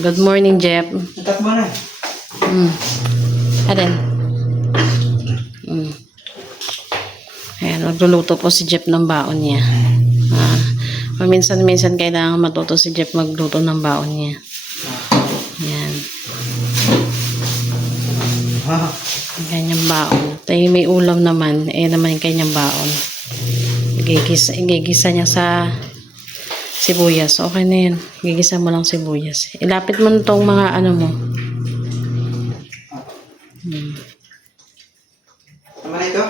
Good morning, Jeff. Natat mo na. Alin? Ayan, magluluto po si Jeff ng baon niya. Paminsan-minsan kailangan matuto si Jeff magluto ng baon niya. Ayan. Kanyang baon. Tayo may ulam naman. Naman yung kanyang baon. Igigisa niya sa sibuyas. Okay na yun. Gigisa mo lang sibuyas. Ilapit mo na itong mga ano mo. Tama na ito?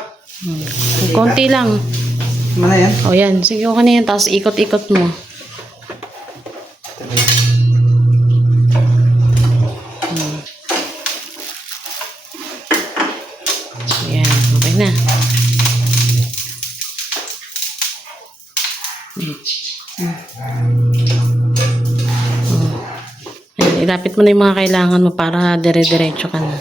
Konti lang. Tama na yan? O yan. Sige, okay na yan. Tapos ikot-ikot mo. Ayan. Okay na. Ayan, ilapit mo na yung mga kailangan mo para dire-diretso ka na.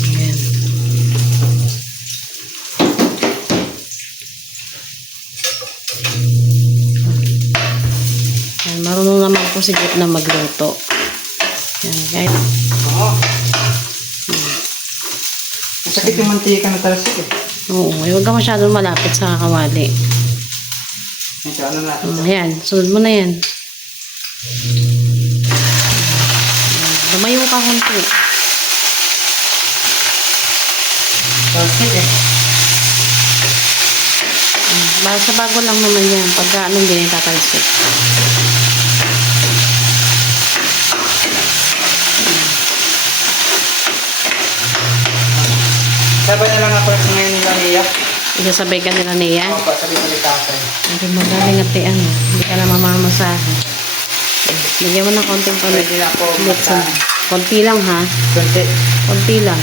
Ayan. Ayan, marunong naman po si Jeff na magluto. Ayan, guys. Oo. Masakit yung mantika na talasik eh. Oo, huwag ka masyadong malapit sa kawali. Ito, ano natin? Ayan, sunod mo na yan. Lumayo ka konti. Talasik eh. Sa bago lang naman yan. Pagka anong din yung tatalsik. Sabay na lang ako ngayon nila niya. Isasabay ka nila niya. Oo pa, sabi ko ni tatay. Hindi magaling at ano. Hindi ka na mamamasahe. Bigyan mo ng konting palit. Pwede na ako masahe. Konti lang ha. Kunti. Konti lang.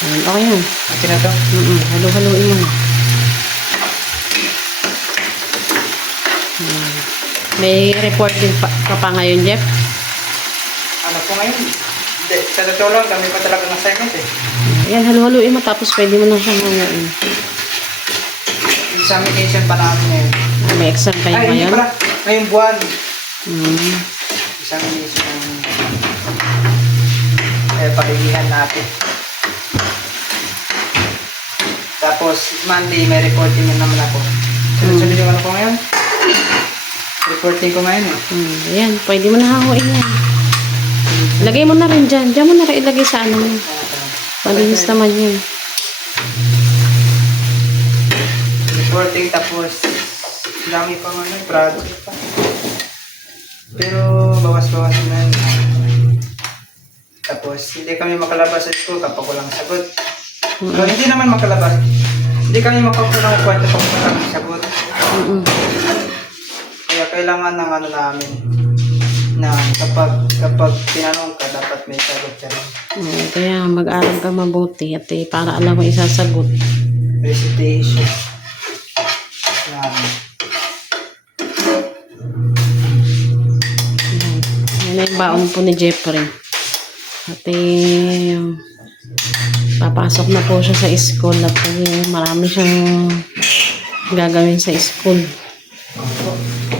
Ayan, okay na. Okay na to? Halo-haloin mo na. Ayan. May report din ka pa ngayon, Jeff? Ano po ngayon? Sa totoo lang, kami pa talagang assignment eh. Ayan, halo-haloin mo tapos pwede mo na siyang hanguin. Examination pa namin ngayon. May exam kayo Ay, hindi ngayon? pala. Ngayong buwan. Hmm. Examination ng paghihihan natin. Tapos, Monday, may reporting na naman ako. Sunod-sunod yung ano ko ngayon? Reporting ko ngayon eh. Ayan, pwede mo na hanguin yan. Lagay mo na rin dyan. Diyan mo na rin ilagay sa ano mo. Malinis naman yun. Reporting tapos dami pa man yung project pa. Pero bawas-bawas na yun. Tapos hindi kami makalabas sa school kapag walang sagot. So, hindi naman makalabas. Hindi kami makakulang kwento pag walang sagot. Kaya kailangan ng ano namin na kapag tinanong ka dapat may sagot ka rin. Kaya mag-aral ka mabuti at para alam mo isasagot. Recitation. Yan na yung baon po ni Jeffrey. At papasok na po siya sa school at marami siyang gagawin sa school.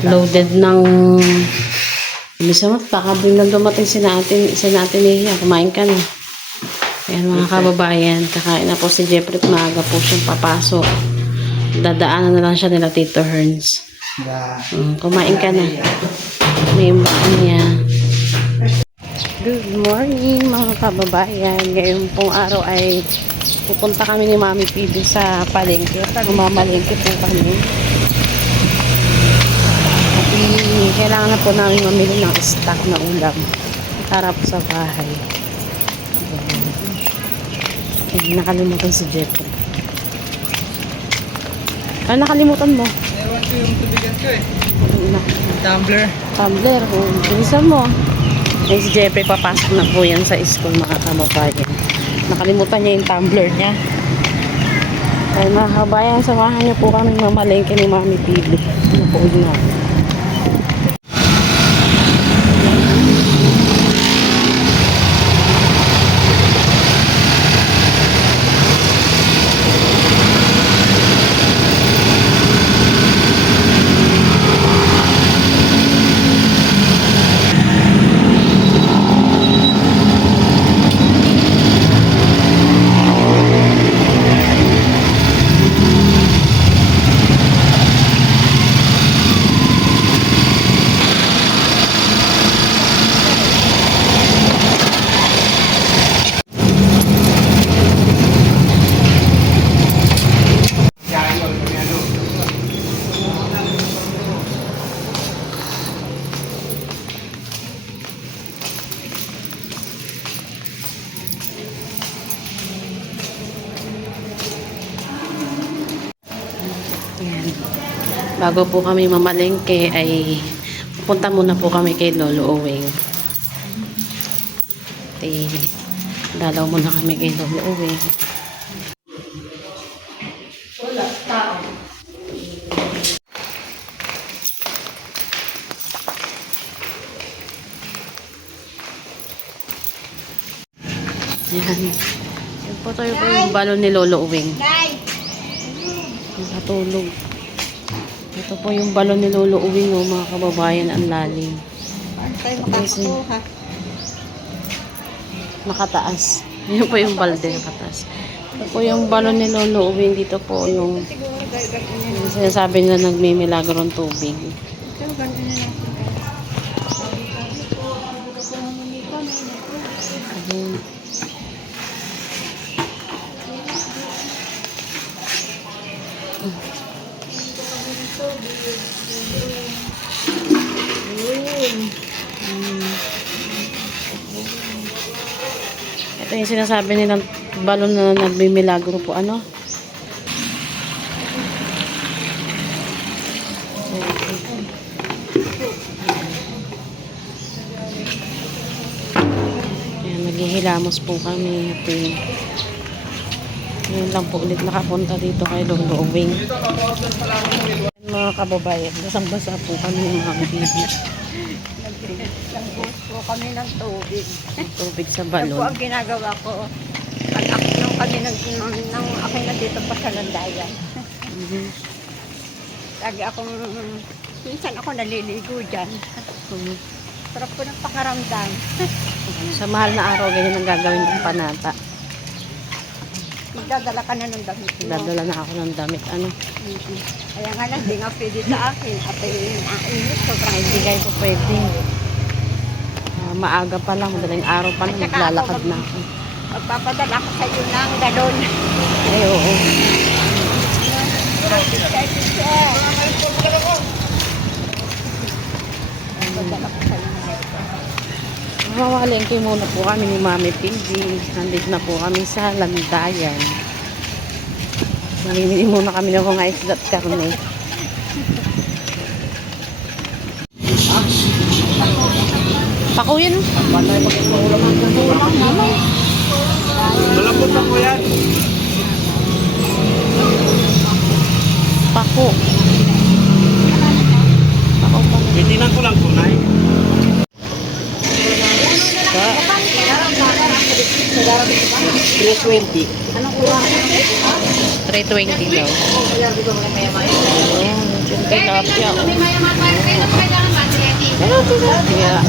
Loaded ng bisa mo, baka biglang dumating si natin niya, kumain ka na. Ayan mga kababayan, kakain na po si Jeffrey at maaga po siyang papasok. Dadaanan na lang siya nila Tito Herns. Kumain ka na. May imbaan niya. Good morning mga kababayan. Ngayon pong araw ay pupunta kami ni Mami Phoebe sa palengke. Mamalengke po kami. Kailangan na po namin mamili ng stock na ulam para po sa bahay. Nakalimutan si Jeffrey. Ano nakalimutan mo? Meron ko yung tubigan ko eh. Tumbler. Tumbler. Bilisan mo. Si Jeffrey papasok na po yan sa school mga kababayan. Nakalimutan niya yung tumbler niya. Kaya mga kababayan, samahan niyo po kami mamalengke ni Mami Phoebe. Ano po na? Bago po kami mamalengke ay pupunta muna po kami kay Lolo Owing. Dalaw muna kami kay Lolo Owing. Wala, tao. Yan. Yan po tayo po yung balon ni Lolo Owing. Nakatulog. Ito po yung balon ni Lolo Owing, oh, mga kababayan, ang lalim. Paano tayo makakakuha? Nakataas. Yun po yung balde, nakataas. Ito po yung balon ni Lolo Owing. Dito po yung Siguro dahil ganun yun. yung sinasabi nila nagmimilagro ng tubig. Pero ganun yun natin. Ayun. Ito yung sinasabi nilang balon na nagmimilagro po, ano? Ayan, naghihilamos po kami. Ito yun. Ngayon lang po ulit nakapunta dito kay Lolo Owing. Mga kababayan, basang-basa po kami ng mga baby. Nagbuhos po kami ng tubig. Tubig sa Yan po balon. ang ginagawa ko. Pag ako nung kami nang ako nandito pa sa Landayan. Mhm. Lagi akong, minsan ako naliligo dyan. Mhm. Sarap ko ng pakaramdam. Sa mahal na araw, ganyan ang gagawin ng panata. Magdadala ka na ng damit mo. Dadala na ako ng damit. Ano? Kaya nga lang, di nga pwede sa akin. At init, sobrang Hindi init. kayo po pwede. Maaga pa lang, madaling araw pa lang, At saka maglalakad ako na ako. Magpapadala ko sa iyo ng galon. Ay, oo. Magpadala ko sa iyo ng galon. Mawalengke muna po kami ni Mami Pindy. Nandito na po kami sa Landayan. Mamimili muna kami ng mga isda at karne. Pako yun. Malambot na po yan. Pako. Pako pa. Titinan ko lang po, Nay. Ka. 320. 320 daw. Yung kay Tapia. Yeah.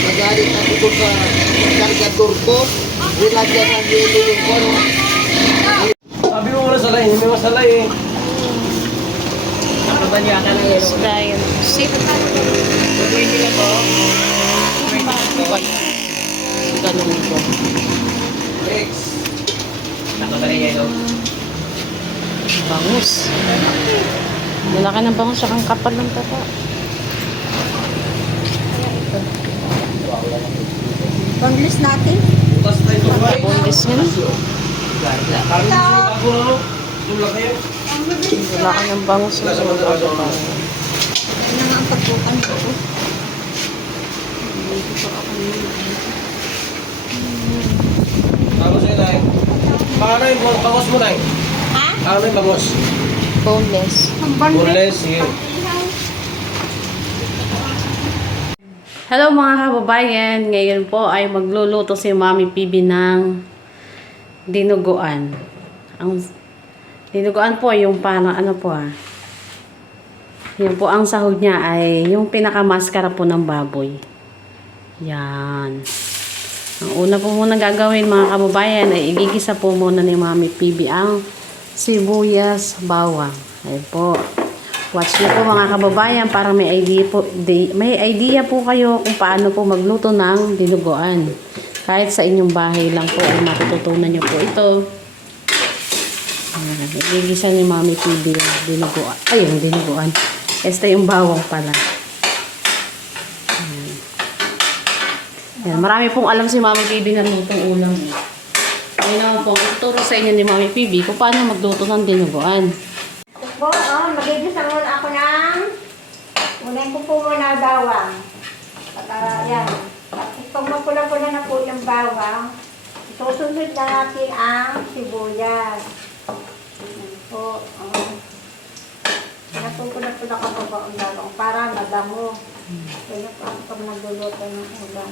Magaling ako doon sa kargador ko. Nilagyan ng yelo yung kono. Sabi mo muna salay, hindi mo salay eh. Nakatan niya ka na yun. Lion. Sip. Pwede na to. Ganun ko. Next. Nakatan niya yun. Bangus. Malaki ng bangus, saka ang kapal ng tata. Banglis natin. Bukas tayo ito ba? Bundis yun. Parang sulat ko na no? Sulat kayo. Malaki ng bangus. Wala sa mga tao. Yan na nga ang pagbukan ko. Bangos yun, Nay. Paano yung bangos mo, Nay? Ha? Paano yung bangos? Boneless. Ang banglis. Burles, sige. Hello mga kababayan. Ngayon po ay magluluto si Mami PB ng dinuguan. Ang dinuguan po yung parang ano po Yun po ang sahog niya ay yung pinakamaskara po ng baboy. Yan. Ang una po muna gagawin mga kababayan ay igigisa po muna ni Mami PB ang sibuyas, bawang. Ayun po. Watch niyo po mga kababayan para may idea po kayo kung paano po magluto ng dinuguan. Kahit sa inyong bahay lang po ay matututunan niyo po ito. Igigisa ni Mami PB yung dinuguan. Ay, yung dinuguan. Esta yung bawang pala. Yan, marami pong alam si Mami PB na lutong ulam. Ngayon naman po, ituturo sa inyo ni Mami PB kung paano magluto ng dinuguan. Po, magigisa muna ako ng unahin ko po muna bawang. Yan. Tapos pag mapula-pula na po yung bawang, isusunod na natin ang sibuyas. Yan po. Napupula-pula ka pa ba ang bawang para madamo. Kaya po ako pag nagluluto ng ulam.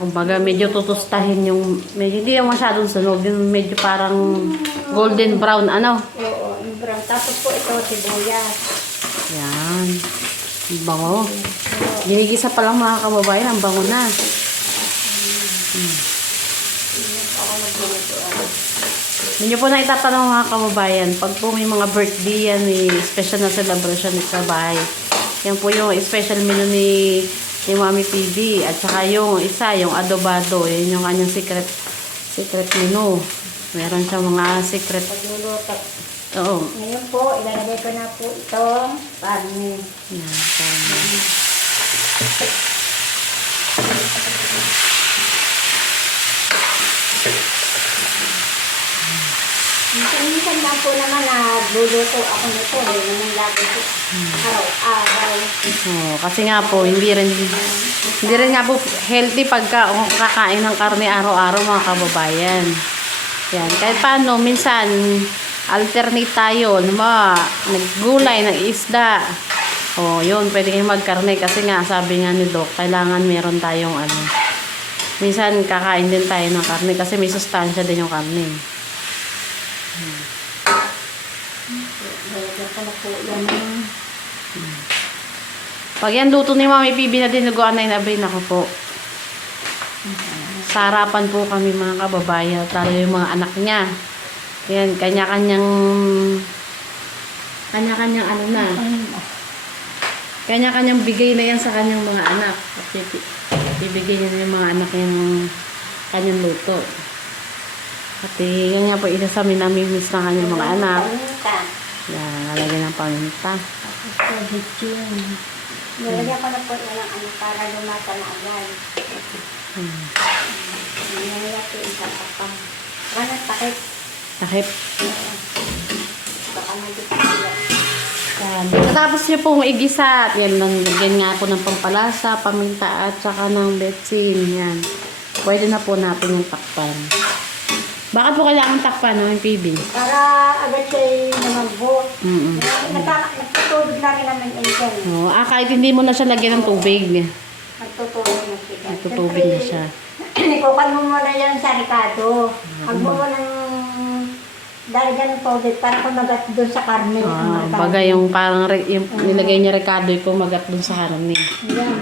Kumbaga medyo tutustahin yung, medyo hindi yung masyadong sunog, yung medyo parang golden brown, ano? Oo, yung brown. Tapos po ito, sibuyas. Yan. Ang bango. Ginigisa pa lang mga kababayan, ang bango na. Hindi po na itatanong mga kababayan, pag po may mga birthday yan, may special na celebration sa bahay. Yan po yung special menu ni Mami PB. At saka yung isa, yung adobado. Yan yung kanyang secret menu. Meron siyang mga secret. Pagluluto. Oo. Ngayon po, ilalagay ko na po itong karne. Yan. Tama. Minsan lang po naman nagluluto ako nito. Hindi naman lagi po. Araw-araw. Kasi nga po, hindi rin nga po healthy pagka kakain ng karne araw-araw mga kababayan. Yan. Kahit paano, minsan, alternate tayo. Naggulay, ng isda. Yun, pwede kayo magkarne. Kasi nga, sabi nga ni Doc, kailangan meron tayong minsan, kakain din tayo ng karne. Kasi may sustansya din yung karne. Lalagyan ko na po yan. Pag yan luto ni Mami PB na dinuguan na inabrain ako po. Sa harapan po kami mga kababayan, lalo yung mga anak niya. Yan, kanya-kanyang kanya-kanyang bigay na yan sa kanyang mga anak. At ibigay niya na yung mga anak niya ng kanyang luto. At yan nga po, isa sa minamimiss ng kanyang mga anak. Yan, lalagyan ng paminta. Tapos po, bitchin. Nilagyan ko na po yan para lumata na agad. Nilagyan ko yung tatapang. Ganang takip. Takip. Baka magiging. Tapos niyo pong igisa. Yan, lagyan nga po ng pampalasa, paminta at saka ng betsin. Yan. Pwede na po natin yung takpan. Bakit po kailangan takpan ng PB? Para agad siya namagbo. Nagtutulog na rin naman yan dyan. Kahit hindi mo na siya lagyan ng tubig. Nagtutulog na siya. Nagtutubig na siya. Ikukan mo muna yan sa ricado. Huwag mo ng dalagyan ng tubig para kumagat doon sa karne. Bagay yung parang yung nilagay niya ricado yung kumagat dun sa karne.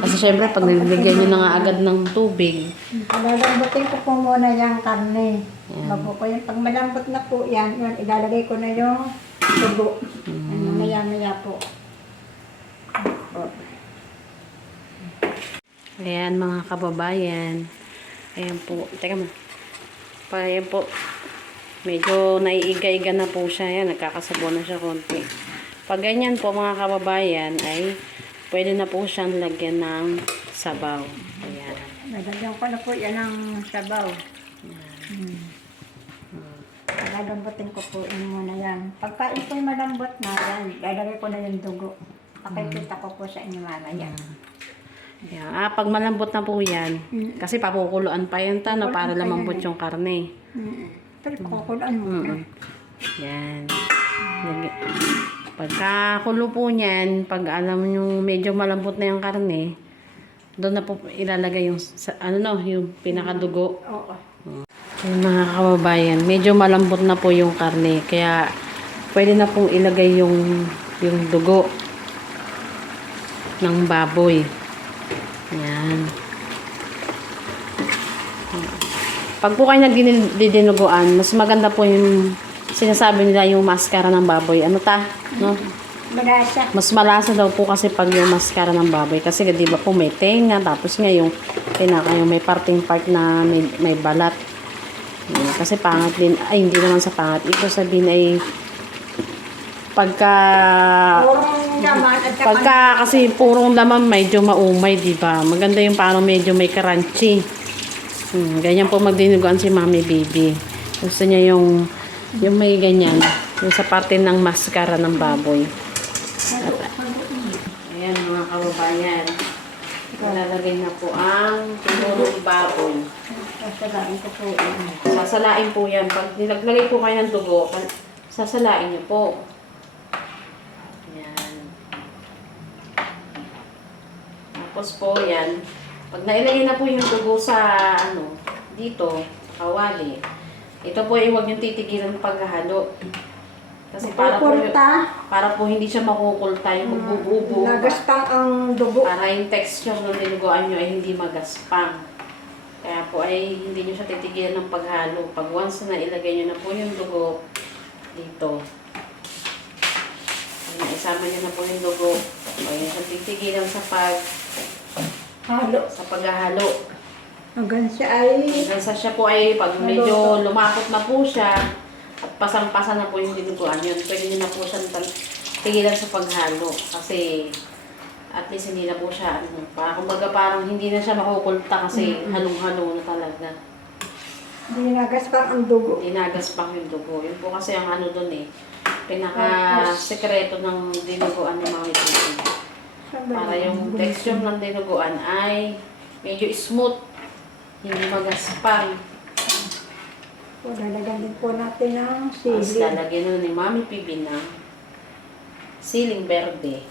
Kasi syempre pag nilagyan niyo na nga agad ng tubig. Lalambutin ko po muna yung karne. Bago ko yan. Pag malambot na po yan, ilalagay ko na yung tubo. Maya-maya po. Ayan mga kababayan. Ayan po. Teka mo. Ayan po. Medyo naiiga-iga na po siya. Ayan, nagkakasabo na siya konti. Pag ganyan po mga kababayan ay pwede na po siyang lagyan ng sabaw. Ayan. Nalagyan ko na po yan ng sabaw. Lalambutin ko po yun muna yan. Pagka ito'y malambot na yan, lalagay ko na yung dugo. Pakikita ko po sa inyo mamaya. Yeah. Pag malambot na po yan, kasi papukuluan pa yan para lumambot yung karne. Pero pakukuluan mo. Yan. Pagkakulo po niyan, pag alam nyo medyo malambot na yung karne, doon na po ilalagay yung, yung pinakadugo. Oo. Yung mga kababayan, medyo malambot na po yung karne, kaya pwede na pong ilagay yung dugo ng baboy. Yan. Pag po kayo nagdidinuguan, mas maganda po yung sinasabi nila yung maskara ng baboy. No? Malasa. Mas malasa daw po kasi pag yung maskara ng baboy. Kasi di ba po may tenga, tapos nga yung may parting part na may balat. Kasi pangat din, hindi naman sa pangat. Ito sabihin ay pagka kasi purong laman medyo maumay, di ba? Maganda yung parang medyo may crunchy. Ganyan po magdinuguan si Mami Baby. Gusto niya yung may ganyan. Yung sa parte ng maskara ng baboy. Ayan mga kababayan. Lalagay na po ang tinurong baboy. Sasalain ko po yan. Sasalain po yan. Pag nilaglagay po kayo ng dugo, sasalain niyo po. Yan. Tapos po yan. Pag nailagay na po yung dugo sa dito, kawali. Ito po ay huwag niyong titigilan ng paghahalo. Kasi para po hindi siya makukulta yung magbububo. Nagaspang ang dugo. Para yung texture ng dinuguan nyo ay hindi magaspang. Kaya po ay hindi nyo siya titigilan ng paghalo. Pag once na ilagay nyo na po yung dugo dito. Isama nyo na po yung dugo. Huwag nyo siya titigilan sa paghahalo. Hanggang siya ay... Hanggang sa siya po ay pag medyo lumapot na po siya at pasang-pasa na po yung dinuguan yun, pwede nyo na po siya tigilan sa paghalo. Kasi at least hindi na po siya, kumbaga parang hindi na siya makukulta kasi halong-halo na talaga. Hindi nagaspang ang dugo. Hindi nagaspang yung dugo. Yun po kasi ang doon pinaka-sekreto ng dinuguan ni Mami Pipi. Para yung texture ng dinuguan ay medyo smooth, hindi magaspang. So, lalagyan din po natin ng Tapos sili. lalagyan nun ni Mami Pipi ng siling berde.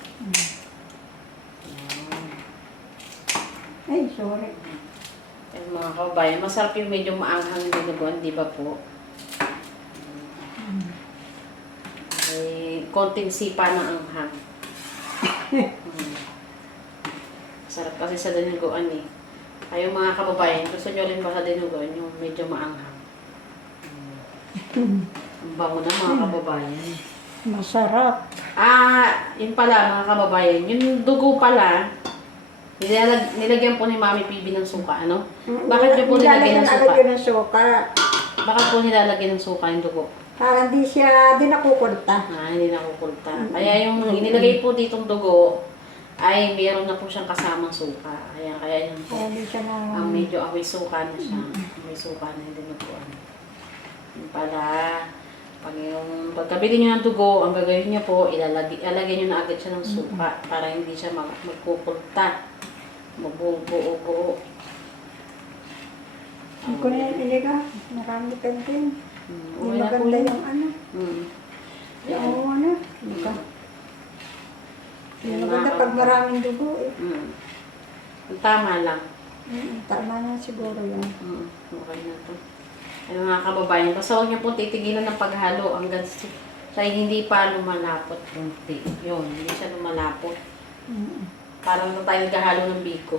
Ay, sorry. Ayun mga kababayan, masarap yung medyo maanghang dinuguan, di ba po? Ay, konting sipa ng anghang. Sarap kasi sa dinuguan eh. Kayo mga kababayan, gusto nyo rin ba sa dinuguan yung medyo maanghang? Ang bango na mga kababayan. Masarap. Yun pala mga kababayan, yung dugo pala, nilagyan po ni Mami Pibi ng suka, ano? Bakit nyo po nilagyan ng suka? Nilalagyan ng suka. Bakit po nilalagyan ng suka yung dugo? Para hindi siya din nakukulta. Hindi nakukulta. Kaya yung inilagay po ditong dugo, ay mayroon na po siyang kasamang suka. Kaya yun po. Kaya hindi siya na... Ang medyo amoy suka na siya. Amoy suka na hindi na po. Yung pala, pagkabili nyo ng dugo, ang gagawin nyo po, ilalagay nyo na agad siya ng suka para hindi siya magkukulta. Magbuo-buo. Hindi ko na yan iliga. Marami ka din. Hindi Okay na po maganda yun. yung ano. Yan. Yung ano. Hindi maganda pag maraming dugo eh. Tama lang. Tama na siguro yun. Okay na to. Ay mga kababayan, basta huwag niyo po titigilan ng paghalo hanggang sa hindi pa lumalapot kunti. Yun, hindi siya lumalapot. Parang na tayo naghahalo ng biko.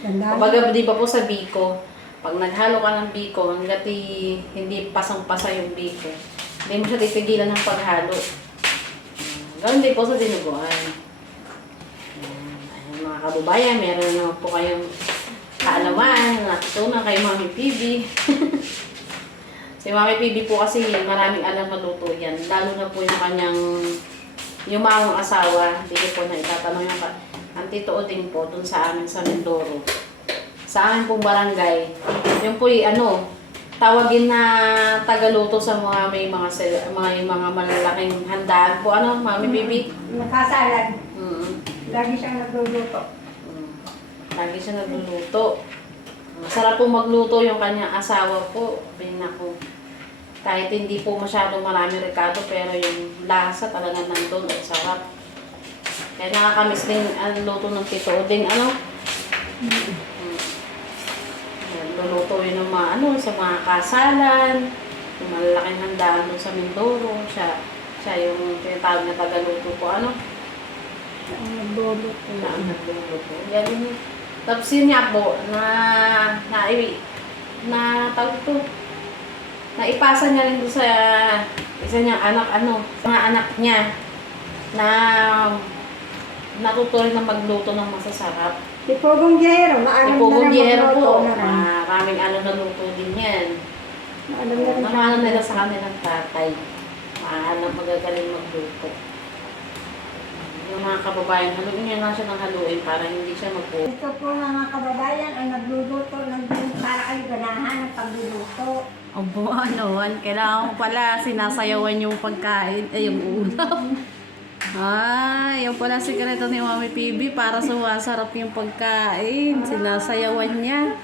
Ganda. Kumbaga, di ba po sa biko, pag naghalo ka ng biko, hanggat hindi pasang-pasa yung biko, hindi mo siya titigilan ng paghalo. Ganoon din po sa dinuguan. Ayun mga kababayan, meron na po kayong kaalaman, natutunan kay Mami Pibi. Si Mami Pibi po kasi maraming alam maluto yan. Lalo na po yung kanyang yumawang asawa. Hindi ko po na itatanong yung ang tito Oding po dun sa amin sa Mindoro. Sa amin pong barangay. Yung po tawagin na tagaluto sa may mga malalaking handaan po. Ano, Mami Pibi? Nakasalan. Lagi siyang nagluluto. Lagi siya nagluluto. Masarap po magluto yung kanyang asawa po. Pinako. Kahit hindi po masyadong marami rekado, pero yung lasa talaga nandun at sarap. Kaya nakakamiss din ang luto ng tito Oding. Luluto yun ng sa mga kasalan, yung malalaking handaan doon sa Mindoro. Siya yung tinatawag na tagaluto po. Ang nagluluto. Nagluluto. Yan yun. Tapos yun nga po, naipasa niya rin doon sa isa niyang mga anak niya na natuto rin na magluto ng masasarap. Si Pogong Guerrero, maalam na Pogong rin Guerrero magluto po, na rin. maraming naluto din yan. Maalam na rin. Namaalam nila sa kanilang tatay. Maalam magagaling magluto. Yung mga kababayan, haluin niya na siya ng haluin para hindi siya magbuo. Ito po mga kababayan ay nagluluto ng para kayo ganahan ng pagluluto. Obo, ano, kailangan ko pala sinasayawan yung pagkain, yung ulam. Ay, yung pala sikreto ni Mami PB para sumasarap yung pagkain. Sinasayawan niya.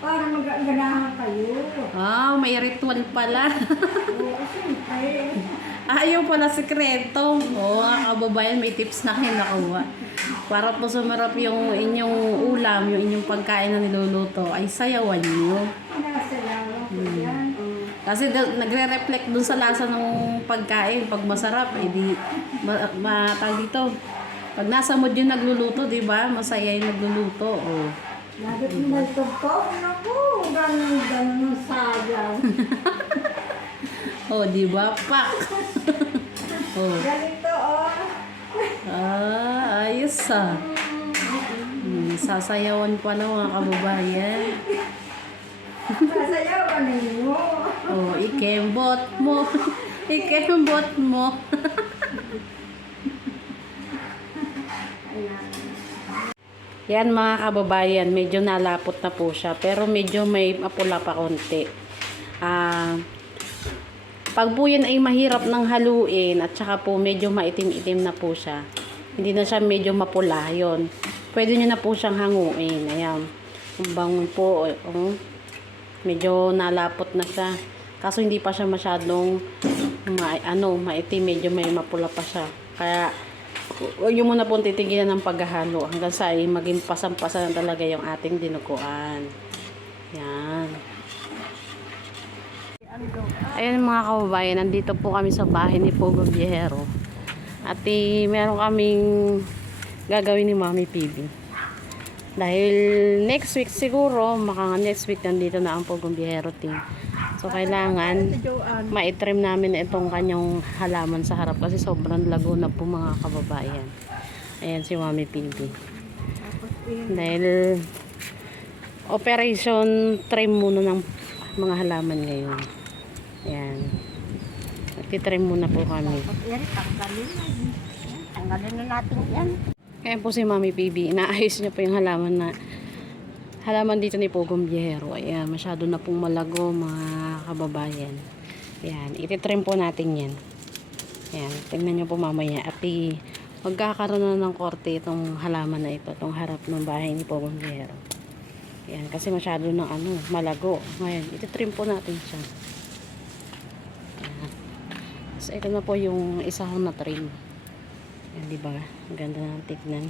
Para mag-ganahan kayo. Ah, may ritual pala. Oo, siyempre. Yung pala sikreto. Oo, mga kababayan, may tips na kayo nakuha. Para po sumarap yung inyong ulam, yung inyong pagkain na niluluto, ay sayawan niyo. Pinasalawan ko yan. Kasi nagre-reflect dun sa lasa ng pagkain. Pag masarap, edi matag dito. Pag nasa mood yung nagluluto, di ba? Masaya yung nagluluto. Oh. Lagit mo nagtugtog. Naku, ganun sayaw. Oh, di ba? Pak! Oh. Ganito, oh. Ayos ah. Sasayawan pa na mga kababayan. Sasayaw ka ninyo. Oh, ikembot mo. Ikembot mo. Yan mga kababayan, medyo nalapot na po siya. Pero medyo may mapula pa konti. Pag po yan ay mahirap ng haluin at saka po medyo maitim-itim na po siya. Hindi na siya medyo mapula yon. Pwede nyo na po siyang hanguin. Ayan. Ang bango po. Medyo nalapot na siya. Kaso hindi pa siya masyadong maitim. Medyo may mapula pa siya. Kaya huwag nyo muna po titigilan ng paghahalo hanggang sa maging pasang-pasa na talaga yung ating dinuguan. Yan. Ayun mga kababayan, nandito po kami sa bahay ni Pogo Viejero. At meron kaming gagawin ni Mami PB. Dahil next week siguro, next week nandito na ang Pogo Viejero team. So kailangan maitrim namin itong kanyang halaman sa harap kasi sobrang lago na po mga kababayan. Ayan si Mami PB. Dahil operation trim muna ng mga halaman ngayon. Ayan. Nagtitrim muna po kami. Tanggalin na natin yan. Kaya po si Mami PB, inaayos niya po yung halaman dito ni Pogong Viejero. Ayan, masyado na pong malago mga kababayan. Ayan, ititrim po natin yan. Ayan, tingnan niyo po mamaya. At magkakaroon na ng korte itong halaman na ito, itong harap ng bahay ni Pogong Viejero. Ayan, kasi masyado ng malago. Ngayon, ititrim po natin siya. Ayan. So, ito na po yung isa kong na-trim. Ayan, diba? Ang ganda ng tignan.